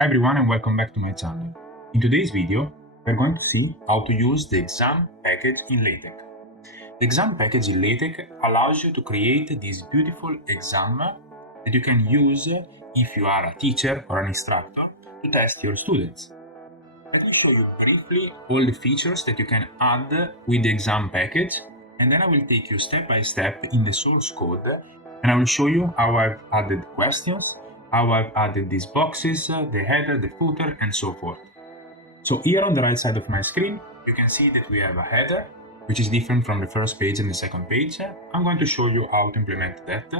Hi everyone and welcome back to my channel. In today's video, we're going to see how to use the exam package in LaTeX. The exam package in LaTeX allows you to create this beautiful exam that you can use if you are a teacher or an instructor to test your students. Let me show you briefly all the features that you can add with the exam package, and then I will take you step by step in the source code, and I will show you how I've added questions, how I've added these boxes, the header, the footer, and so forth. So here on the right side of my screen, you can see that we have a header, which is different from the first page and the second page. I'm going to show you how to implement that.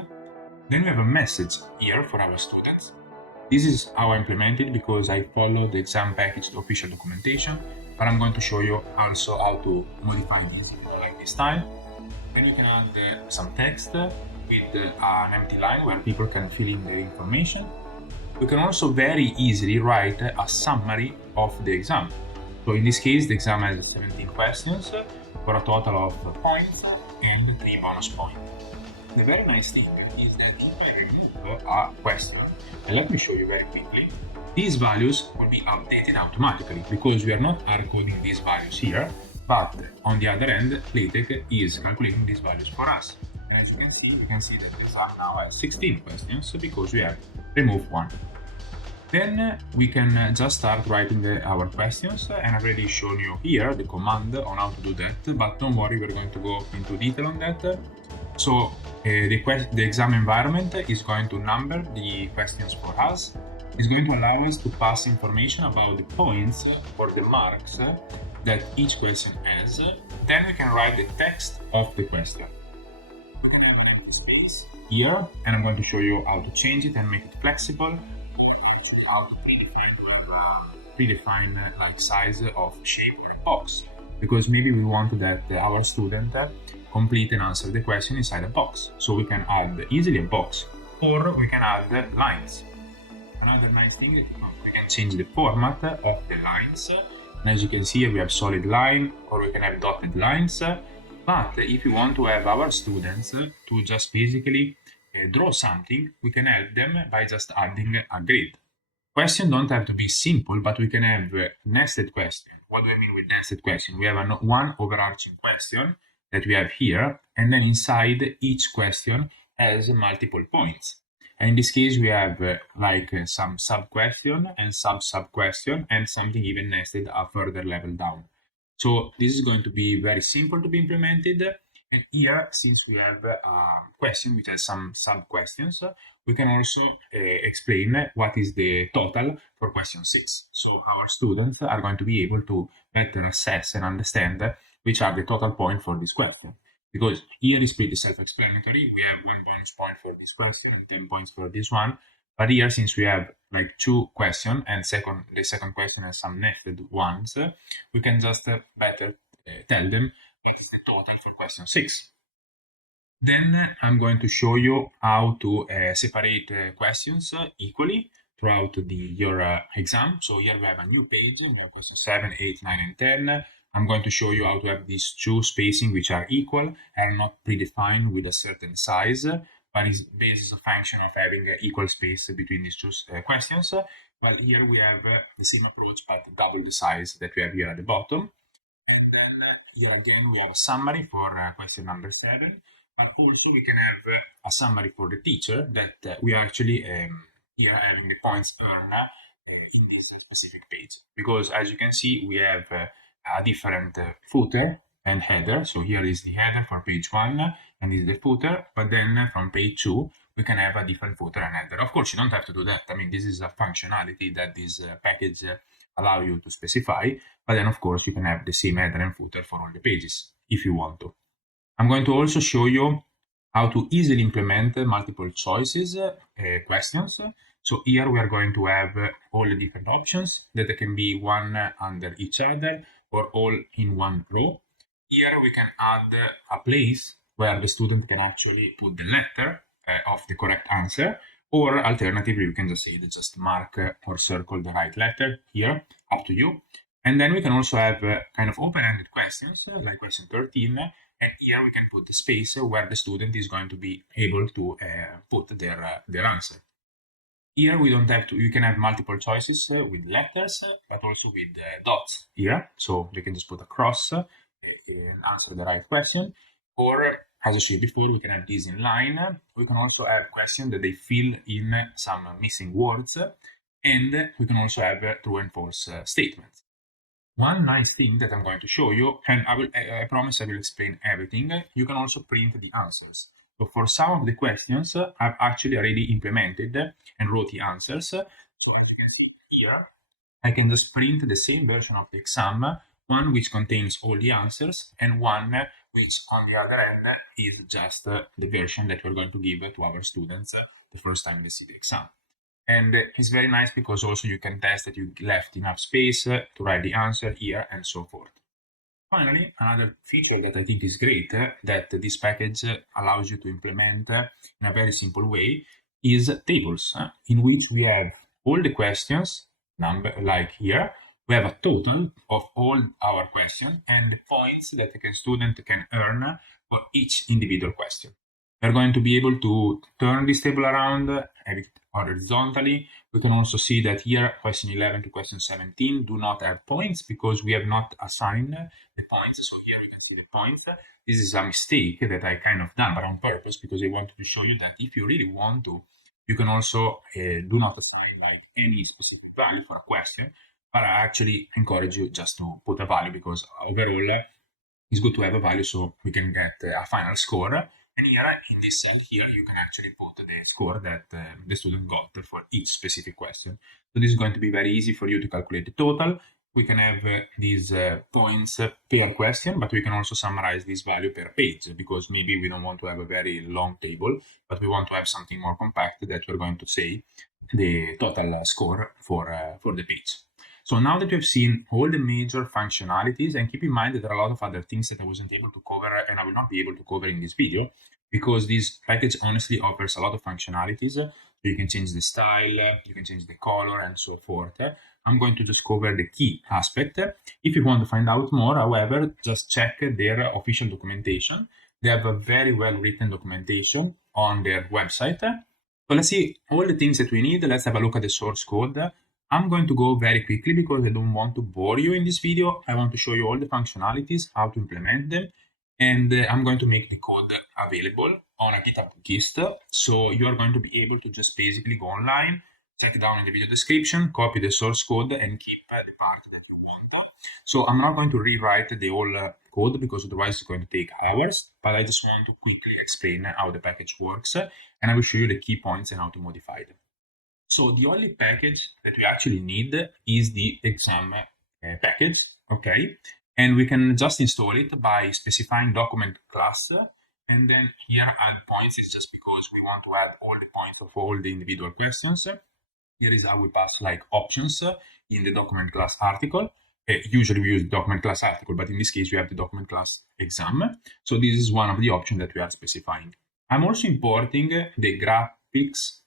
Then we have a message here for our students. This is how I implement it because I follow the exam package official documentation, but I'm going to show you also how to modify this like this time. Then you can add some text with an empty line where people can fill in their information. We can also very easily write a summary of the exam. So in this case, the exam has 17 questions for a total of points and 3 bonus points. The very nice thing is that if I have a question, and let me show you very quickly, these values will be updated automatically because we are not hard coding these values here, but on the other end, LaTeX is calculating these values for us. And as you can see that the exam now has 16 questions because we have removed one. Then we can just start writing our questions, and I've already shown you here the command on how to do that, but don't worry, we're going to go into detail on that. So the exam environment is going to number the questions for us. It's going to allow us to pass information about the points or the marks that each question has. Then we can write the text of the question. We can have an empty space here, and I'm going to show you how to change it and make it flexible. How to predefine like size of shape or box, because maybe we want that our student complete and answer the question inside a box. So we can add easily a box, or we can add lines. Another nice thing, we can change the format of the lines. And as you can see, we have solid line, or we can have dotted lines. But if you want to have our students to just basically draw something, we can help them by just adding a grid. Questions don't have to be simple, but we can have nested question. What do I mean with nested question? We have one overarching question that we have here, and then inside each question has multiple points. And in this case, we have some sub-question and sub-sub-question and something even nested a further level down. So this is going to be very simple to be implemented. And here, since we have a question which has some sub-questions, we can also explain what is the total for question 6. So our students are going to be able to better assess and understand which are the total points for this question. Because here is pretty self-explanatory. We have 1 bonus point for this question and 10 points for this one. But here, since we have like 2 questions and the second question has some nested ones, we can just better tell them what is the total for question 6. Then I'm going to show you how to separate questions equally throughout your exam. So here we have a new page, we have question 7, 8, 9, and 10. I'm going to show you how to have these 2 spacing which are equal and not predefined with a certain size, but is based on a function of having equal space between these 2 questions. Well, here we have the same approach, but double the size that we have here at the bottom. And then here again, we have a summary for question number 7, but also we can have a summary for the teacher that we are actually here having the points earned in this specific page. Because as you can see, we have a different footer and header. So here is the header for page 1 and this is the footer, but then from page 2, we can have a different footer and header. Of course, you don't have to do that. I mean, this is a functionality that this package allow you to specify, but then of course you can have the same header and footer for all the pages if you want to. I'm going to also show you how to easily implement multiple choices questions. So here we are going to have all the different options that can be one under each other or all in one row. Here we can add a place where the student can actually put the letter of the correct answer, or alternatively, you can just say that just mark or circle the right letter here, up to you. And then we can also have kind of open-ended questions, like question 13, and here we can put the space where the student is going to be able to put their answer. Here we don't have to, you can have multiple choices with letters, but also with dots here. So we can just put a cross and answer the right question. Or as I showed before, we can have this in line. We can also have questions that they fill in some missing words. And we can also have true and false statements. One nice thing that I'm going to show you, and I promise I will explain everything. You can also print the answers. So for some of the questions, I've actually already implemented and wrote the answers. So as you can see here, I can just print the same version of the exam, one which contains all the answers, and one which on the other end is just the version that we're going to give to our students the first time they see the exam. And it's very nice because also you can test that you left enough space to write the answer here and so forth. Finally, another feature that I think is great that this package allows you to implement in a very simple way is tables, in which we have all the questions, number like here. We have a total of all our questions and the points that a student can earn for each individual question. We're going to be able to turn this table around, have it horizontally. We can also see that here, question 11 to question 17 do not have points because we have not assigned the points. So here you can see the points. This is a mistake that I kind of done, but on purpose, because I wanted to show you that if you really want to, you can also do not assign like any specific value for a question, but I actually encourage you just to put a value because overall it's good to have a value so we can get a final score. And here in this cell here, you can actually put the score that the student got for each specific question. So this is going to be very easy for you to calculate the total. We can have these points per question, but we can also summarize this value per page because maybe we don't want to have a very long table, but we want to have something more compact that we're going to say the total score for the page. So now that you've seen all the major functionalities, and keep in mind that there are a lot of other things that I wasn't able to cover and I will not be able to cover in this video because this package honestly offers a lot of functionalities. So you can change the style, you can change the color and so forth. I'm going to just cover the key aspect. If you want to find out more, however, just check their official documentation. They have a very well written documentation on their website. So let's see all the things that we need. Let's have a look at the source code. I'm going to go very quickly because I don't want to bore you in this video. I want to show you all the functionalities, how to implement them, and I'm going to make the code available on a GitHub gist. So you are going to be able to just basically go online, check down in the video description, copy the source code, and keep the part that you want. So I'm not going to rewrite the whole code because otherwise it's going to take hours, but I just want to quickly explain how the package works, and I will show you the key points and how to modify them. So the only package that we actually need is the exam package, okay? And we can just install it by specifying document class. And then here add points is just because we want to add all the points of all the individual questions. Here is how we pass like options in the document class article. Usually we use document class article, but in this case we have the document class exam. So this is one of the options that we are specifying. I'm also importing the graphics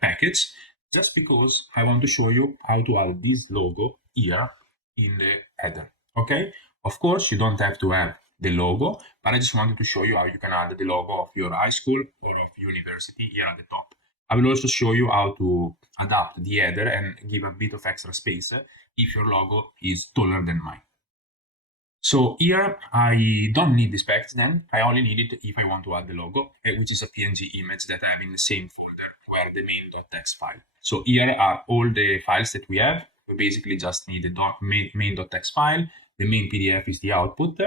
package just because I want to show you how to add this logo here in the header, okay? Of course, you don't have to have the logo, but I just wanted to show you how you can add the logo of your high school or of university here at the top. I will also show you how to adapt the header and give a bit of extra space if your logo is taller than mine. So here I don't need this package then, I only need it if I want to add the logo, which is a PNG image that I have in the same folder where the main.txt file. So here are all the files that we have. We basically just need the main.txt file, the main PDF is the output,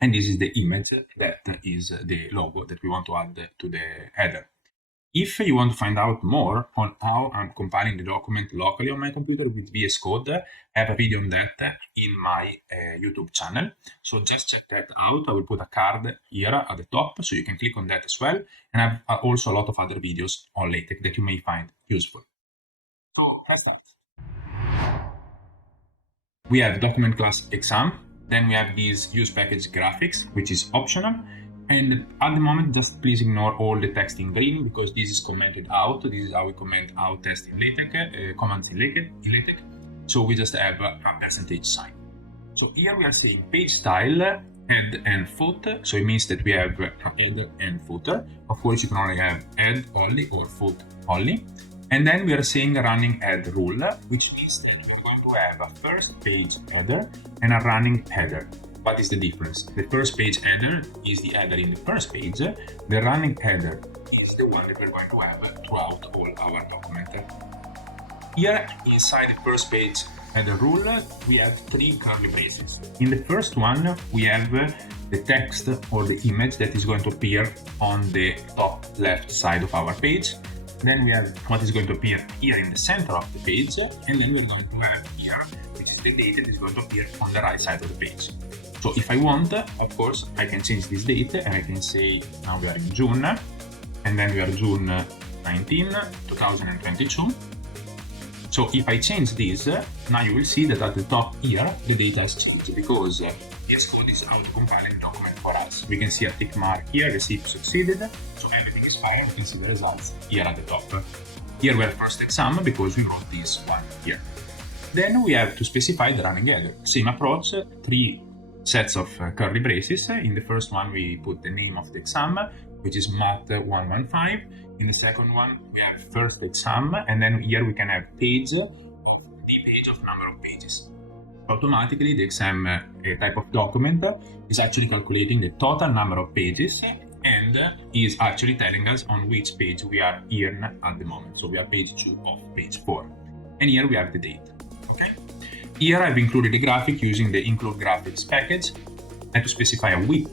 and this is the image that is the logo that we want to add to the header. If you want to find out more on how I'm compiling the document locally on my computer with VS Code, I have a video on that in my YouTube channel. So just check that out. I will put a card here at the top, so you can click on that as well. And I have also a lot of other videos on LaTeX that you may find useful. So let's start. We have document class exam. Then we have this use package graphics, which is optional. And at the moment, just please ignore all the text in green because this is commented out. This is how we comment out text in LaTeX, comments in LaTeX. So we just have a percentage sign. So here we are saying page style, head and footer. So it means that we have header and footer. Of course, you can only have head only or foot only. And then we are saying running head rule, which means that we're going to have a first page header and a running header. What is the difference? The first page header is the header in the first page. The running header is the one that we're going to have throughout all our document. Here, inside the first page header rule, we have 3 curly braces. In the first one, we have the text or the image that is going to appear on the top left side of our page. Then we have what is going to appear here in the center of the page, and then we're going to have here, which is the date that is going to appear on the right side of the page. So if I want, of course, I can change this date, and I can say now we are in June, and then we are June 19, 2022. So if I change this, now you will see that at the top here, the data has changed because VS Code is auto-compiling the document for us. We can see a tick mark here, receipt succeeded, so everything is fine. We can see the results here at the top. Here we have first exam because we wrote this one here. Then we have to specify the running header. Same approach, 3 sets of curly braces. In the first one, we put the name of the exam, which is Math 115. In the second one, we have first exam, and then here we can have page of the page of number of pages. Automatically, the exam type of document is actually calculating the total number of pages and is actually telling us on which page we are in at the moment. So we are page 2 of page 4. And here we have the date. Okay. Here I've included a graphic using the include graphics package. I have to specify a width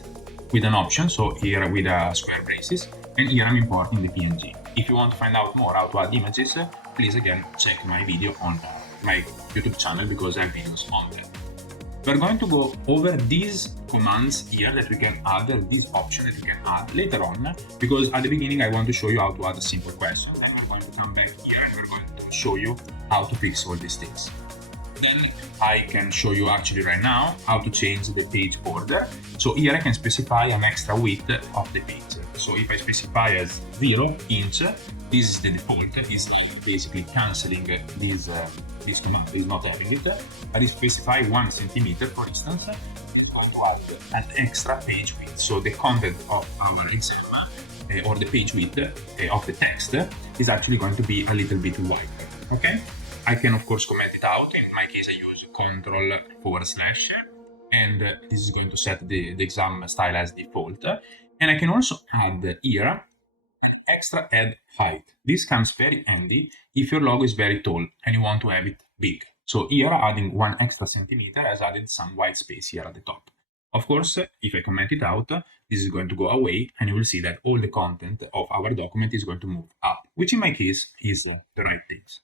with an option, so here with a square braces, and here I'm importing the PNG. If you want to find out more how to add images, please again check my video on my YouTube channel because I have videos on that. We're going to go over these commands here that we can add, this option that we can add later on, because at the beginning I want to show you how to add a simple question. Then we're going to come back here and we're going to show you how to fix all these things. Then I can show you actually right now how to change the page border. So here I can specify an extra width of the page. So if I specify as 0 inch, this is the default, is basically cancelling this command, is not having it. But if I specify 1 centimeter, for instance, we're going to add an extra page width. So the content of our exam or the page width of the text is actually going to be a little bit wider. Okay? I can of course comment it out. In my case, I use Ctrl//, and this is going to set the exam style as default. And I can also add here extra head height. This comes very handy if your logo is very tall and you want to have it big. So here, adding 1 extra centimeter has added some white space here at the top. Of course, if I comment it out, this is going to go away, and you will see that all the content of our document is going to move up, which in my case is the right things.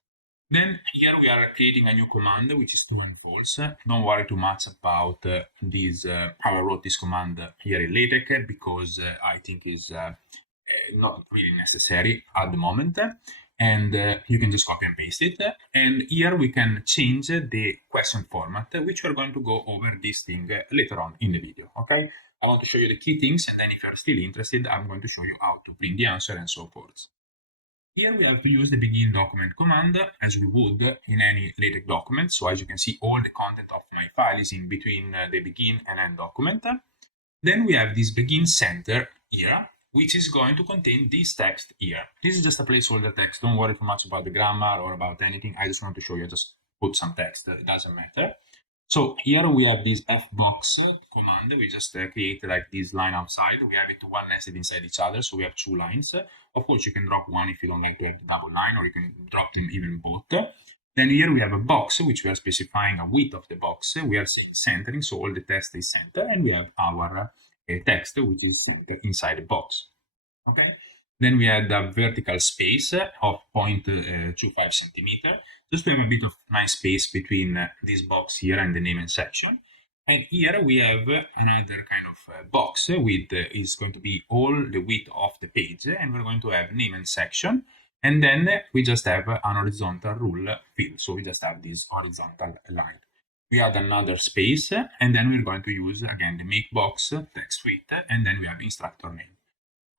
Then here we are creating a new command, which is true and false. Don't worry too much about this, how I wrote this command here in LaTeX, because I think is not really necessary at the moment. And you can just copy and paste it. And here we can change the question format, which we're going to go over this thing later on in the video, okay? I want to show you the key things, and then if you're still interested, I'm going to show you how to print the answer and so forth. Here we have to use the begin document command as we would in any LaTeX document. So as you can see, all the content of my file is in between the begin and end document. Then we have this begin center here, which is going to contain this text here. This is just a placeholder text. Don't worry too much about the grammar or about anything. I just want to show you, just put some text. It doesn't matter. So here we have this fbox command. We just create like this line outside. We have it one nested inside each other, so we have 2 lines. Of course, you can drop one if you don't like to have the double line, or you can drop them even both. Then here we have a box, which we are specifying a width of the box. We are centering, so all the text is centered, and we have our text, which is inside the box. Okay. Then we add a vertical space of 0.25 centimeter, just to have a bit of nice space between this box here and the name and section. And here we have another kind of box with is going to be all the width of the page, and we're going to have name and section. And then we just have an horizontal rule field, so we just have this horizontal line. We add another space, and then we're going to use again the make box, text width, and then we have instructor name.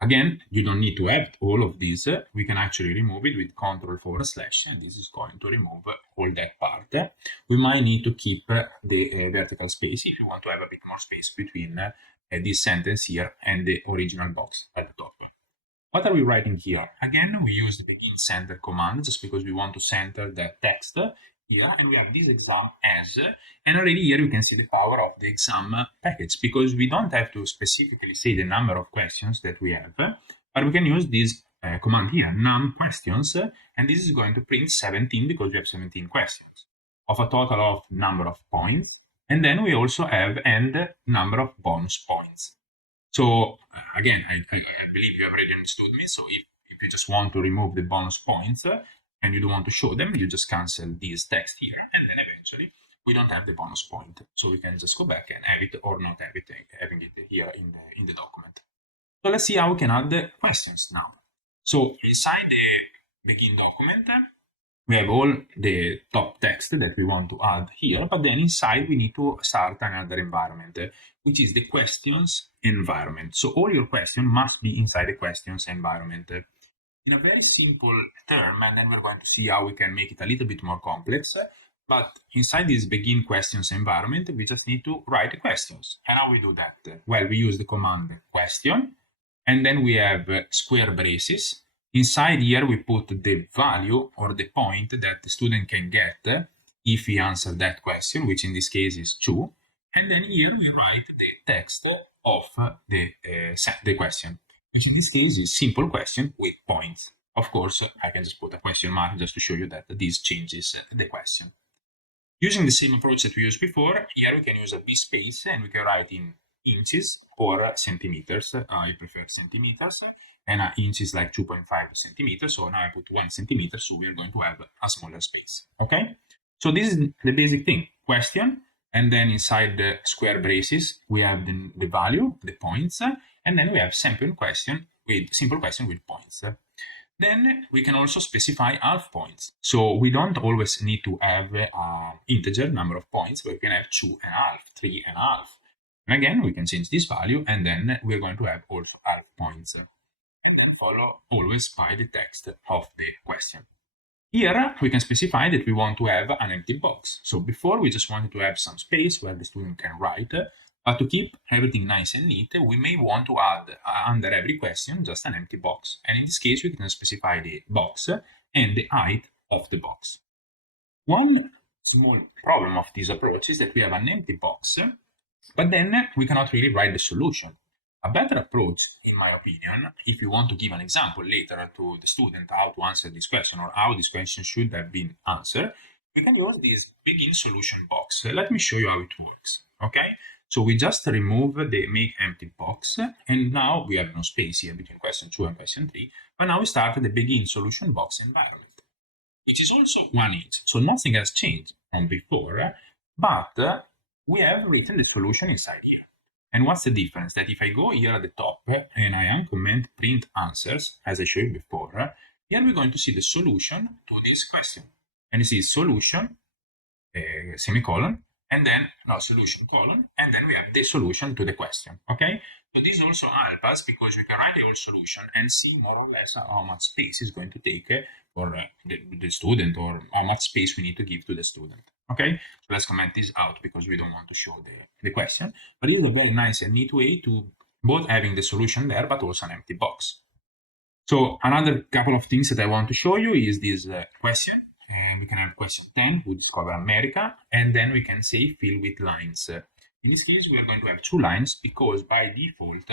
Again, you don't need to have all of these. We can actually remove it with Ctrl//, and this is going to remove all that part. We might need to keep the vertical space if you want to have a bit more space between this sentence here and the original box at the top. What are we writing here? Again, we use the begin center command just because we want to center the text here, and we have this exam as, and already here you can see the power of the exam package, because we don't have to specifically say the number of questions that we have, but we can use this command here, num questions, and this is going to print 17 because we have 17 questions of a total of number of points. And then we also have and number of bonus points. So again, I believe you have already understood me. So if you just want to remove the bonus points and you don't want to show them, you just cancel this text here, and then eventually we don't have the bonus point. So we can just go back and have it or not have it, having it here in the document. So let's see how we can add the questions now. So inside the begin document, we have all the top text that we want to add here, but then inside we need to start another environment, which is the questions environment. So all your questions must be inside the questions environment. In a very simple term, and then we're going to see how we can make it a little bit more complex. But inside this begin questions environment, we just need to write the questions. And how we do that? Well, we use the command question, and then we have square braces. Inside here, we put the value or the point that the student can get if he answered that question, which in this case is 2. And then here we write the text of the question, which in this case is simple question with points. Of course, I can just put a question mark just to show you that this changes the question. Using the same approach that we used before, here we can use a V space and we can write in inches or centimeters. I prefer centimeters, and inch is like 2.5 centimeters. So now I put 1 centimeter, so we are going to have a smaller space. Okay, so this is the basic thing: question, and then inside the square braces we have the value, the points, and then we have simple question with points. Then we can also specify half points. So we don't always need to have an integer number of points, but we can have 2.5, 3.5. And again, we can change this value, and then we're going to have also half points. And then follow always by the text of the question. Here, we can specify that we want to have an empty box. So before, we just wanted to have some space where the student can write. But to keep everything nice and neat, we may want to add under every question just an empty box. And in this case, we can specify the box and the height of the box. One small problem of this approach is that we have an empty box, but then we cannot really write the solution. A better approach, in my opinion, if you want to give an example later to the student how to answer this question or how this question should have been answered, we can use this begin solution box. Let me show you how it works. Okay, so we just remove the make empty box, and now we have no space here between question 2 and question 3, but now we start the begin solution box environment, which is also 1 inch. So nothing has changed from before, but we have written the solution inside here. And what's the difference? That if I go here at the top and I uncomment print answers, as I showed before, here we're going to see the solution to this question. And this is solution, semicolon, and then, no, solution, colon, and then we have the solution to the question, okay? So this also helps us because we can write the whole solution and see more or less how much space is going to take for the student, or how much space we need to give to the student. Okay, so let's comment this out because we don't want to show the question. But it's a very nice and neat way to both having the solution there, but also an empty box. So another couple of things that I want to show you is this question. We can have question 10, we discover America, and then we can say fill with lines. In this case, we are going to have 2 lines because by default,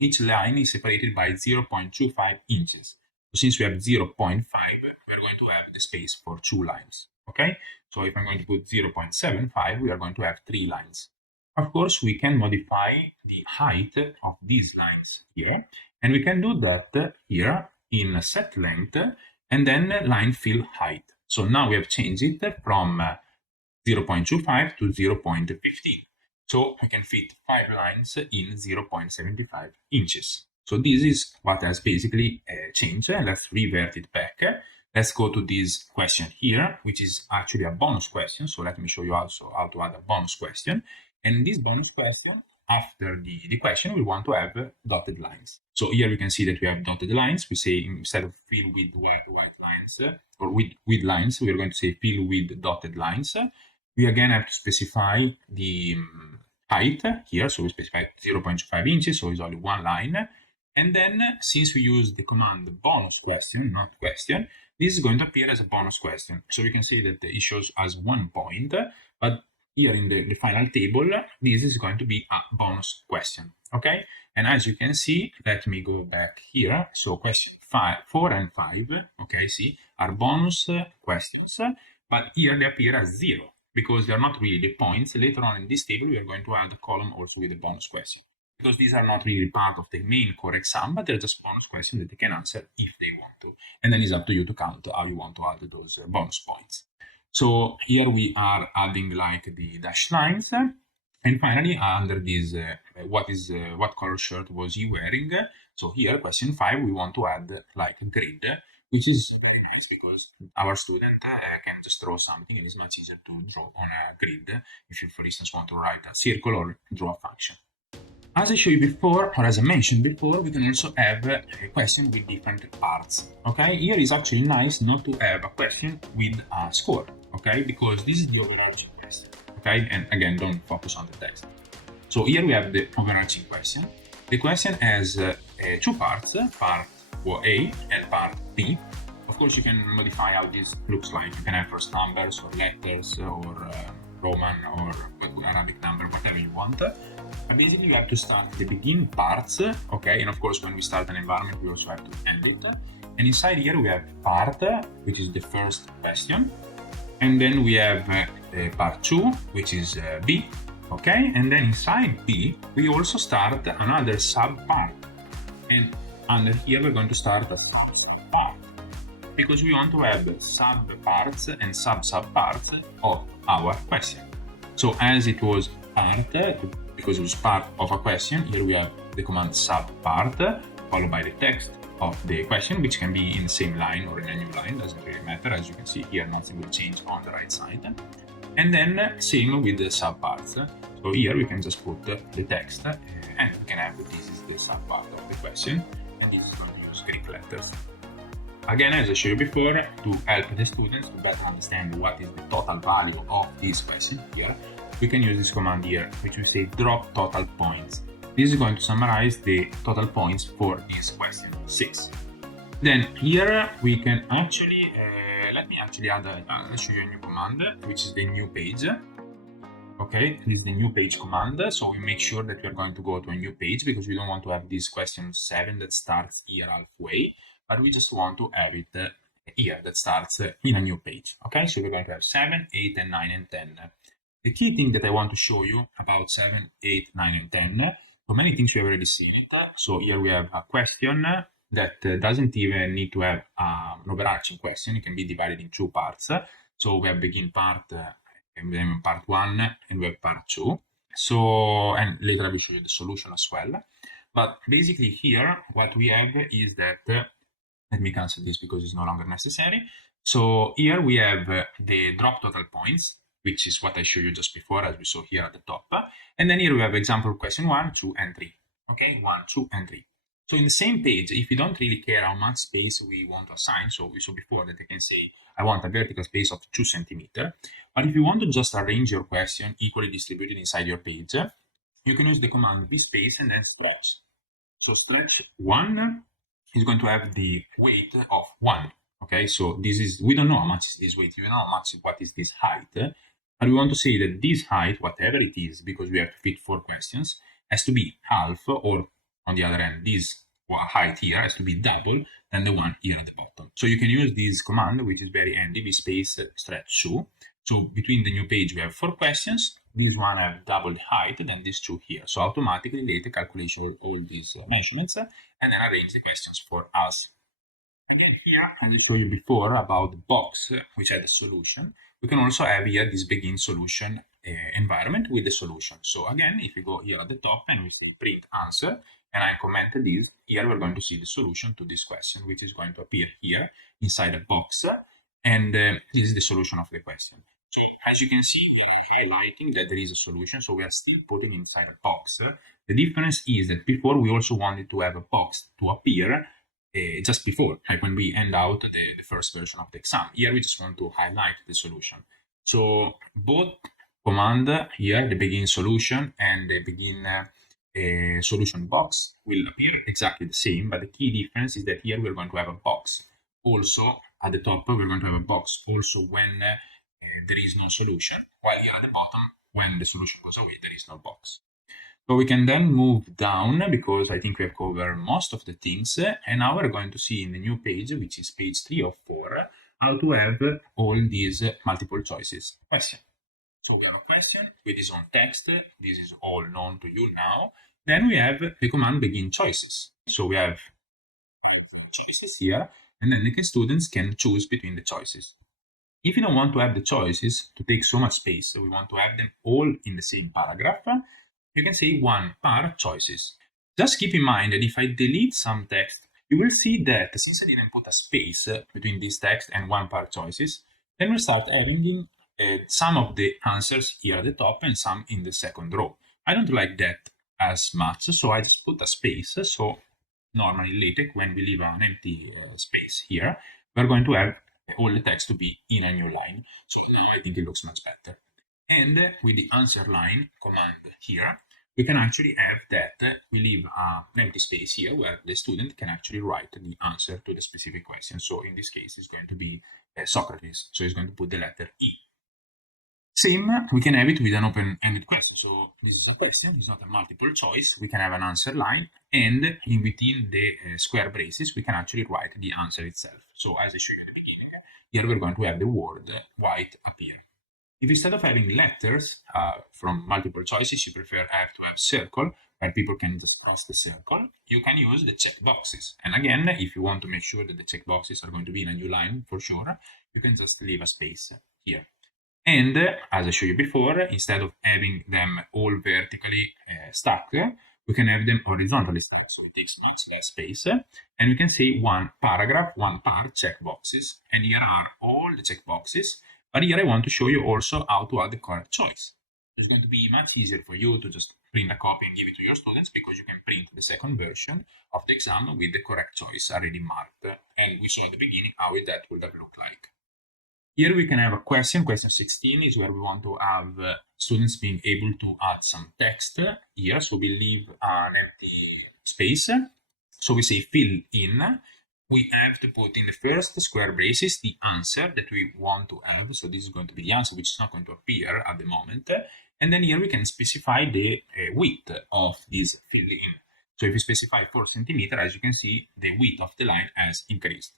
each line is separated by 0.25 inches. So since we have 0.5, we are going to have the space for 2 lines. Okay, so if I'm going to put 0.75, we are going to have 3 lines. Of course, we can modify the height of these lines here, and we can do that here in set length and then line fill height. So now we have changed it from 0.25 to 0.15. So we can fit 5 lines in 0.75 inches. So this is what has basically changed. Let's revert it back. Let's go to this question here, which is actually a bonus question. So let me show you also how to add a bonus question. And this bonus question, after the question, we want to have dotted lines. So here we can see that we have dotted lines. We say instead of fill with white lines or with lines, we are going to say fill with dotted lines. We again have to specify the height here. So we specify 0.25 inches, so it's only 1 line. And then since we use the command bonus question, not question, this is going to appear as a bonus question. So we can say that it shows as 1 point, but here in the final table, this is going to be a bonus question. Okay. And as you can see, let me go back here. So question 4 and 5, okay, see, are bonus questions, but here they appear as 0 because they're not really the points. Later on in this table, we are going to add a column also with a bonus question, because these are not really part of the main core exam, but they're just bonus questions that they can answer if they want to. And then it's up to you to count how you want to add those bonus points. So here we are adding like the dash lines. And finally, under this, what color shirt was he wearing? So here, question 5, we want to add like a grid, which is very nice because our student can just draw something, and it's much easier to draw on a grid if you, for instance, want to write a circle or draw a function. As I showed you before, or as I mentioned before, we can also have a question with different parts. Okay, here is actually nice not to have a question with a score. Okay, because this is the overarching question. Okay, and again, don't focus on the text. So here we have the overarching question. The question has 2 parts, part A and part B. Of course, you can modify how this looks like. You can have first numbers or letters or Roman or Arabic number, whatever you want. But basically, you have to start the begin parts, okay? And of course, when we start an environment, we also have to end it. And inside here, we have part, which is the first question. And then we have part 2, which is B, okay? And then inside B, we also start another sub part. And under here, we're going to start a part, because we want to have sub parts and sub parts of our question. So as it was part, because it was part of a question, here we have the command sub part followed by the text of the question, which can be in the same line or in a new line, doesn't really matter. As you can see here, nothing will change on the right side. And then same with the sub parts. So here we can just put the text and we can have this is the sub part of the question, and this is going to use Greek letters. Again, as I showed you before, to help the students to better understand what is the total value of this question here, we can use this command here, which we say drop total points. This is going to summarize the total points for this question 6. Then here we can actually, let me actually add, I'll show you a new command, which is the new page. Okay, this is the new page command. So we make sure that we are going to go to a new page because we don't want to have this question 7 that starts here halfway, but we just want to have it here that starts in a new page. Okay, so we're going to have 7, 8, and 9, and 10. The key thing that I want to show you about 7, 8, 9, and 10, so many things we have already seen it. So here we have a question that doesn't even need to have an overarching question. It can be divided in 2 parts. So we have begin part, and then part 1, and we have part 2. So, and later I will show you the solution as well. But basically here, what we have is that, let me cancel this because it's no longer necessary. So here we have the drop total points, which is what I showed you just before, as we saw here at the top. And then here we have example question 1, 2, and 3. Okay, 1, 2, and 3. So in the same page, if you don't really care how much space we want to assign, so we saw before that I can say I want a vertical space of 2 centimeters. But if you want to just arrange your question equally distributed inside your page, you can use the command vspace and then stretch. So stretch 1 is going to have the weight of 1. Okay, so this is, we don't know how much is this weight, we don't know how much, what is this height, but we want to say that this height, whatever it is, because we have to fit 4 questions, has to be half, or on the other end, this height here has to be double than the one here at the bottom. So you can use this command, which is very handy, vspace stretch 2. So between the new page, we have 4 questions. This one have double the height than these 2 here. So automatically LaTeX calculates all these measurements and then arrange the questions for us. Again, here, as I showed you before about the box, which had the solution, we can also have here this begin solution environment with the solution. So again, if we go here at the top and we say print answer, and I commented this, here we're going to see the solution to this question, which is going to appear here inside a box, and this is the solution of the question. So as you can see, highlighting that there is a solution, so we are still putting inside a box. The difference is that before we also wanted to have a box to appear just before, like when we end out the first version of the exam. Here we just want to highlight the solution. So both command here, the begin solution and the begin solution box will appear exactly the same, but the key difference is that here we're going to have a box. Also, at the top, we're going to have a box also when there is no solution, while here at the bottom, when the solution goes away, there is no box. So we can then move down because I think we have covered most of the things. And now we're going to see in the new page, which is page 3 of 4, how to have all these multiple choices question. So we have a question with its own text. This is all known to you now. Then we have the command begin choices. So we have choices here, and then the students can choose between the choices. If you don't want to have the choices to take so much space, so we want to have them all in the same paragraph, you can say one par choices. Just keep in mind that if I delete some text, you will see that since I didn't put a space between this text and one par choices, then we'll start having some of the answers here at the top and some in the second row. I don't like that as much, so I just put a space. So normally LaTeX, when we leave an empty space here, we're going to have all the text to be in a new line. So now I think it looks much better. And with the answer line command here, we can actually have that we leave an empty space here where the student can actually write the answer to the specific question. So in this case, it's going to be Socrates. So he's going to put the letter E. Same, we can have it with an open-ended question. So this is a question, it's not a multiple choice. We can have an answer line, and in between the square braces, we can actually write the answer itself. So as I showed you at the beginning, here we're going to have the word white appear. If instead of having letters from multiple choices, you prefer to have circle, where people can just cross the circle, you can use the check boxes. And again, if you want to make sure that the check boxes are going to be in a new line for sure, you can just leave a space here. And as I showed you before, instead of having them all vertically stacked, we can have them horizontally stacked. So it takes much less space. And we can say one paragraph, one par check boxes. And here are all the check boxes. But here I want to show you also how to add the correct choice. It's going to be much easier for you to just print a copy and give it to your students because you can print the second version of the exam with the correct choice already marked. And we saw at the beginning how that would have looked like. Here we can have a question. Question 16 is where we want to have students being able to add some text here. So we leave an empty space. So we say fill in. We have to put in the first square braces the answer that we want to have. So this is going to be the answer, which is not going to appear at the moment. And then here we can specify the width of this fill in. So if we specify 4 centimeters, as you can see, the width of the line has increased.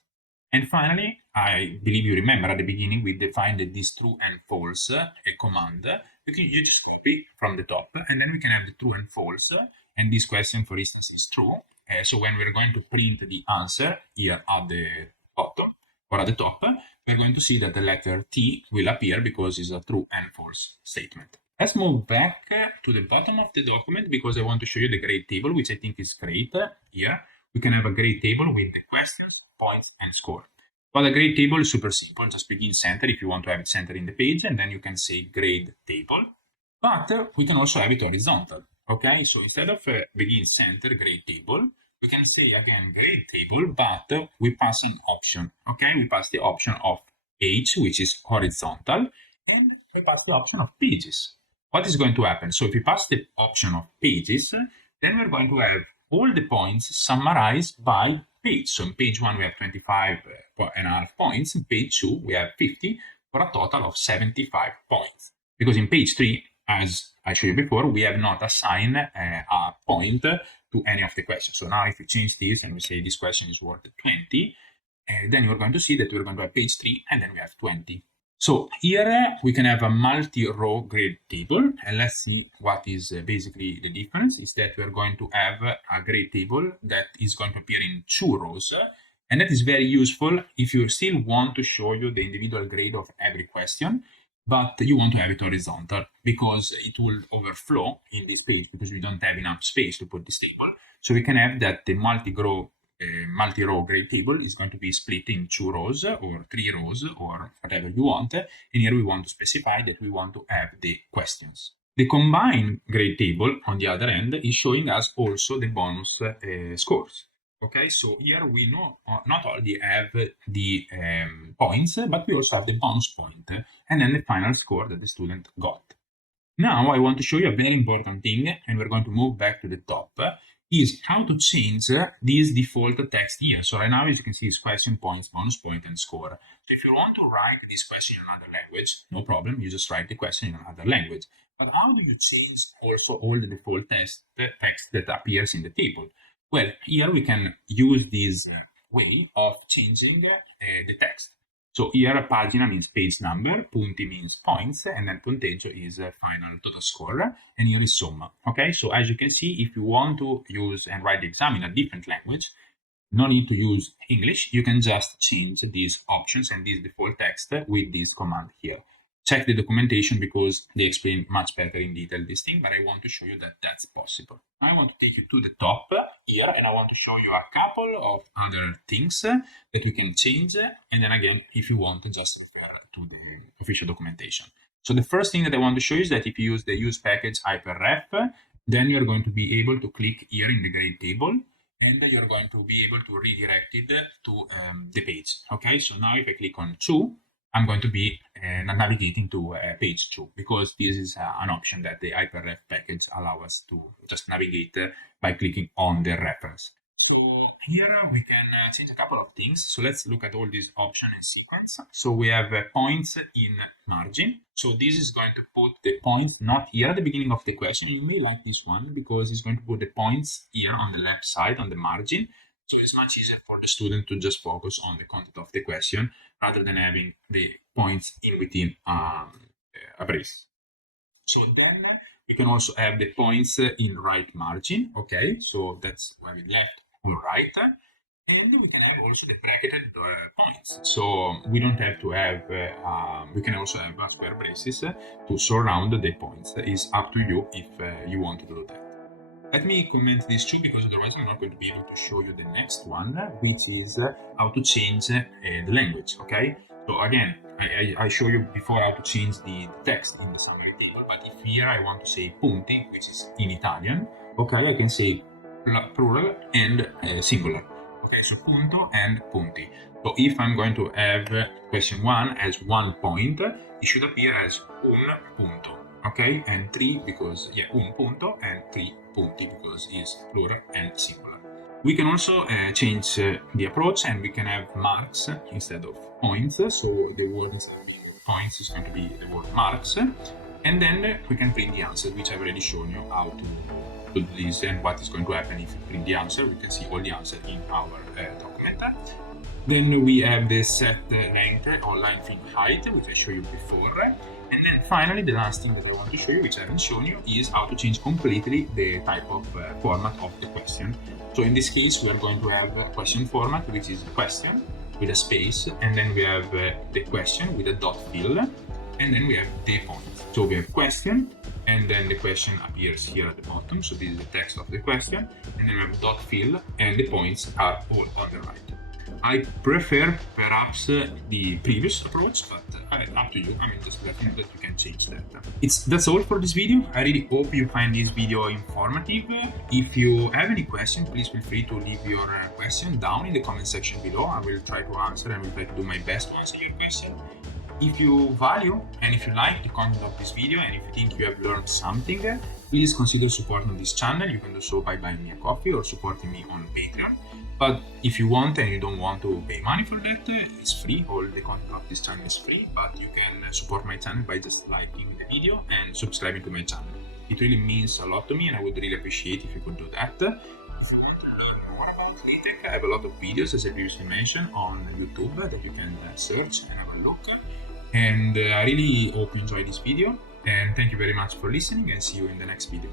And finally, I believe you remember at the beginning, we defined this true and false a command. You just copy from the top, and then we can have the true and false. And this question, for instance, is true. So when we're going to print the answer here at the bottom or at the top, we're going to see that the letter T will appear because it's a true and false statement. Let's move back to the bottom of the document because I want to show you the grade table, which I think is great here. We can have a grade table with the questions, points, and score. But a grade table is super simple. Just begin center if you want to have it center in the page, and then you can say grade table. But we can also have it horizontal. Okay, so instead of begin center grade table, we can say again grade table, but we pass an option. Okay, we pass the option of page, which is horizontal, and we pass the option of pages. What is going to happen? So if we pass the option of pages, then we're going to have all the points summarized by page. So in page 1, we have 25.5 points. In page 2, we have 50 for a total of 75 points. Because in page 3, as I showed you before, we have not assigned a point to any of the questions. So now if we change this and we say this question is worth 20, then you're going to see that we're going to have page 3 and then we have 20. So here we can have a multi-row grade table, and let's see what is basically the difference is that we're going to have a grade table that is going to appear in 2 rows, and that is very useful if you still want to show you the individual grade of every question, but you want to have it horizontal because it will overflow in this page because we don't have enough space to put this table. So we can have that the multi-row grade table is going to be split in 2 rows or 3 rows or whatever you want. And here we want to specify that we want to have the questions. The combined grade table, on the other end, is showing us also the bonus scores. Okay, so here we know not only have the points, but we also have the bonus point and then the final score that the student got. Now I want to show you a very important thing, and we're going to move back to the top, is how to change this default text here. So right now, as you can see, it's question, points, bonus point, and score. So if you want to write this question in another language, no problem, you just write the question in another language. But how do you change also all the default text that appears in the table? Well, here we can use this way of changing the text. So here pagina means page number, punti means points, and then punteggio is final total score, and here is sum. Okay, so as you can see, if you want to use and write the exam in a different language, no need to use English. You can just change these options and this default text with this command here. Check the documentation because they explain much better in detail this thing, but I want to show you that that's possible. Now I want to take you to the top here, and I want to show you a couple of other things that we can change. And then again, if you want, just refer to the official documentation. So the first thing that I want to show you is that if you use the use package hyperref, then you're going to be able to click here in the grade table, and you're going to be able to redirect it to the page. Okay, so now if I click on 2, I'm going to be navigating to page 2, because this is an option that the hyperref package allows us to just navigate by clicking on the reference. So here we can change a couple of things. So let's look at all these options and sequence. So we have points in margin. So this is going to put the points not here at the beginning of the question. You may like this one because it's going to put the points here on the left side on the margin. So it's much easier for the student to just focus on the content of the question rather than having the points in between a brace. So then we can also have the points in right margin. Okay, so that's where we left or right. And we can have also the bracketed points. So we don't have to have, we can also have square braces to surround the points. It's up to you if you want to do that. Let me comment these two because otherwise I'm not going to be able to show you the next one, which is how to change the language, okay? So again, I show you before how to change the text in the summary table, but if here I want to say punti, which is in Italian, okay, I can say plural and singular. Okay, so punto and punti. So if I'm going to have question 1 as 1 point, it should appear as un punto. Okay, and 3 because, yeah, un punto, and 3 punti because it's plural and singular. We can also change the approach, and we can have marks instead of points. So the word instead of points is going to be the word marks. And then we can print the answer, which I've already shown you how to do this and what is going to happen if you print the answer. We can see all the answer in our document. Then we have the set length or line fin height, which I showed you before. And then finally, the last thing that I want to show you, which I haven't shown you, is how to change completely the type of format of the question. So in this case, we are going to have a question format, which is question with a space, and then we have the question with a dot fill, and then we have the point. So we have question, and then the question appears here at the bottom. So this is the text of the question, and then we have dot fill, and the points are all on the right. I prefer perhaps the previous approach, but up to you. I mean, just let you know that you can change that. That's all for this video. I really hope you find this video informative. If you have any question, please feel free to leave your question down in the comment section below. I will try to answer and will try to do my best to answer your question. If you value and if you like the content of this video and if you think you have learned something, please consider supporting this channel. You can do so by buying me a coffee or supporting me on Patreon. But if you want and you don't want to pay money for that, it's free. All the content of this channel is free, but you can support my channel by just liking the video and subscribing to my channel. It really means a lot to me and I would really appreciate if you could do that. If you want to learn more about LaTeX, I have a lot of videos, as I previously mentioned, on YouTube that you can search and have a look. And I really hope you enjoyed this video, and thank you very much for listening, and see you in the next video.